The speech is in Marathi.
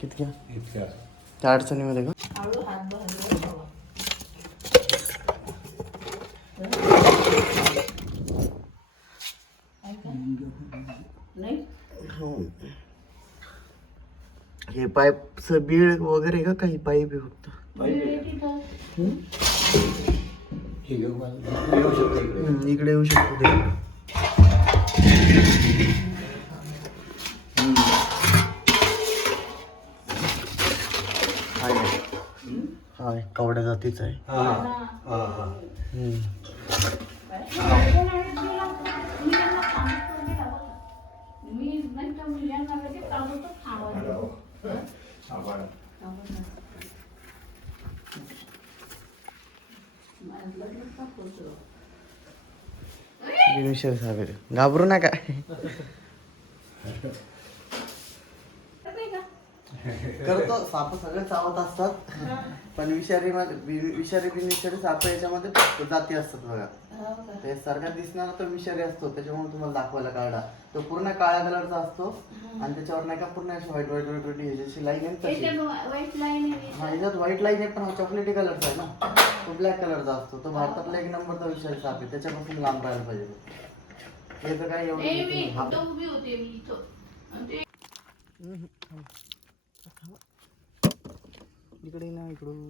कितक्या इतक्या. त्या अडचणीमध्ये का? हो. हे पाईपचं बीळ वगैरे का काही पाईप आहे फक्त. हे इकडे येऊ शकतो. हाय. कवड्या जातीच आहे. हा हा. बिनविषय सागर घाबरू नका नाही का? करतो साप सगळे चावत असतात पण विषारी विषारी बि- विषारी साप याच्यामध्ये जाती असतात बघा ते सारखा दिसणारा तो विषारी असतो त्याच्यामुळे तुम्हाला दाखवायला काढा तो पूर्ण काळ्या कलरचा असतो आणि त्याच्यावर नाही का पूर्ण अशी व्हाईट व्हाईट व्हाईट व्हाईट ह्याची लाईन आहे ना याच्यात आहे. हा ह्याच्यात व्हाईट लाईन आहे पण हा चॉकलेटी कलरचा आहे ना तो ब्लॅक कलरचा असतो. तो भारतातला एक नंबरचा विषारी साप आहे. त्याच्यापासून लांब राहायला पाहिजे. हे तर काय एवढं ए, हे मी नाही. हा- इथं उभी होते मी इथं. आणि ते इकडे ना इकडून.